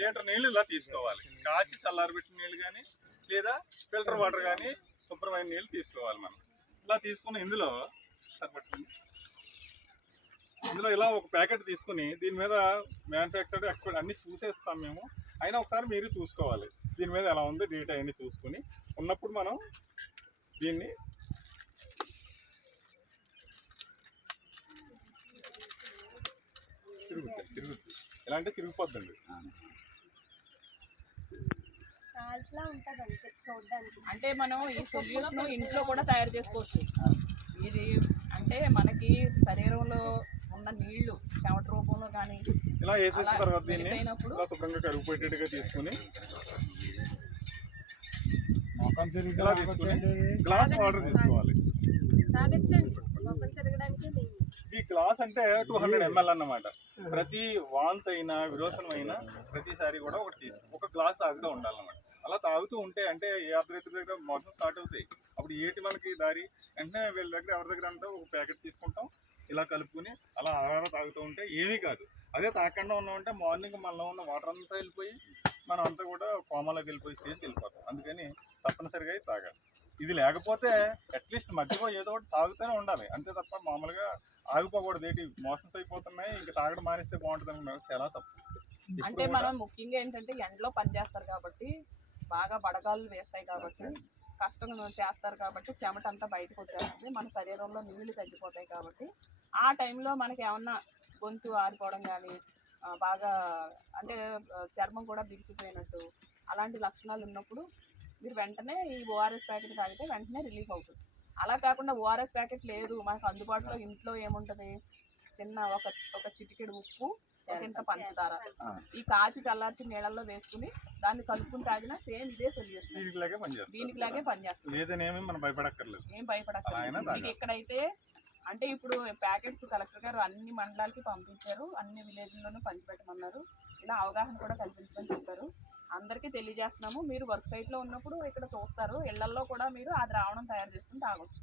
Litre నీళ్ళు ఇలా తీసుకోవాలి. కాచి చల్లారబెట్టిన నీళ్ళు కానీ లేదా ఫిల్టర్ వాటర్ కానీ శుభ్రమైన నీళ్ళు తీసుకోవాలి. మనం ఇలా తీసుకుని ఇందులో ఇలా ఒక ప్యాకెట్ తీసుకుని దీని మీద మ్యానుఫ్యాక్చర్డ్ ఎక్స్పైర్డ్ అన్నీ చూసేస్తాం మేము. అయినా ఒకసారి మీరు చూసుకోవాలి దీని మీద ఎలా ఉంది డేటా అన్నీ చూసుకుని ఉన్నప్పుడు మనం దీన్ని తిరుగుతుంది ఎలా అంటే తిరిగిపోద్దండి. అంటే మనం ఈ సొల్యూషన్ ఇంట్లో కూడా తయారు చేసుకోవచ్చు. ఇది అంటే మనకి శరీరంలో ఉన్న నీళ్లు చెమట రూపంలో కానీ ఇలా వేసేసిన తర్వాత దీన్ని ఇలా శుభ్రంగా కరిగిపోయేటట్టుగా తీసుకుని ఇలా తీసుకుని గ్లాస్ వాటర్ తీసుకోవాలి. ఈ గ్లాస్ అంటే 200 ml అన్నమాట. ప్రతి వాంత్ అయినా విరోచనం అయినా ప్రతిసారి కూడా ఒక గ్లాస్ తాగుతూ ఉండాలన్నమాట. అలా తాగుతూ ఉంటే అంటే ఏ అర్ధరైతు దగ్గర మోసం స్టార్ట్ అవుతాయి. అప్పుడు ఏటి మనకి దారి వెంటనే వీళ్ళ దగ్గర ఎవరి దగ్గర అంటే ఒక ప్యాకెట్ తీసుకుంటాం, ఇలా కలుపుకుని అలా ఆహారం తాగుతూ ఉంటే ఏమీ కాదు. అదే తాగకుండా ఉన్నామంటే మార్నింగ్ మనలో ఉన్న వాటర్ అంతా వెళ్ళిపోయి మనం అంతా కూడా కోమాలోకి వెళ్ళిపోయి స్టేజ్కి వెళ్ళిపోతాం. అందుకని తప్పనిసరిగా తాగాలి. ఇది లేకపోతే అట్లీస్ట్ మధ్యలో ఏదో ఒకటి తాగుతూనే ఉండాలి అంతే తప్ప మామూలుగా ఆగిపోకూడదు. ఏంటి మోషన్స్ అయిపోతున్నాయి ఇంకా తాగడం మానేస్తే బాగుంటుంది అనుకున్నాను. చాలా తప్పు. అంటే మనం ముఖ్యంగా ఏంటంటే ఎండలో పనిచేస్తారు కాబట్టి బాగా బడగాలు వేస్తాయి కాబట్టి కష్టం చేస్తారు కాబట్టి చెమట అంతా బయటకు వచ్చేస్తుంది. మన శరీరంలో నీళ్లు తగ్గిపోతాయి కాబట్టి ఆ టైంలో మనకి ఏమన్నా గొంతు ఆరిపోవడం కానీ బాగా అంటే చర్మం కూడా బిగిసిపోయినట్టు అలాంటి లక్షణాలు ఉన్నప్పుడు మీరు వెంటనే ఈ ఓఆర్ఎస్ ప్యాకెట్ తాగితే వెంటనే రిలీఫ్ అవుతుంది. అలా కాకుండా ఓఆర్ఎస్ ప్యాకెట్ లేదు మనకు అందుబాటులో ఇంట్లో ఏముంటుంది, చిన్న ఒక చిటికెడు ఉప్పు, ఇంత పంచదార ఈ కాచి చల్లార్చి నీళ్ళల్లో వేసుకుని దాన్ని కలుపుకుని తాగినా సేమ్ ఇదే సొల్యూషన్. దీనికి లాగే పనిచేస్తుంది. ఏం భయపడక్కర్లేదు. మీకు ఎక్కడైతే అంటే ఇప్పుడు ప్యాకెట్స్ కలెక్టర్ గారు అన్ని మండలాలకి పంపించారు, అన్ని విలేజ్ల్లోనూ పంచిపెట్టమన్నారు. ఇలా అవగాహన కూడా కల్పించమని చెప్పారు. అందరికీ తెలియజేస్తున్నాము. మీరు వర్క్ సైట్లో ఉన్నప్పుడు ఇక్కడ చూస్తారు, ఇళ్లల్లో కూడా మీరు ఆ ద్రావణం తయారు చేసుకుని తాగొచ్చు.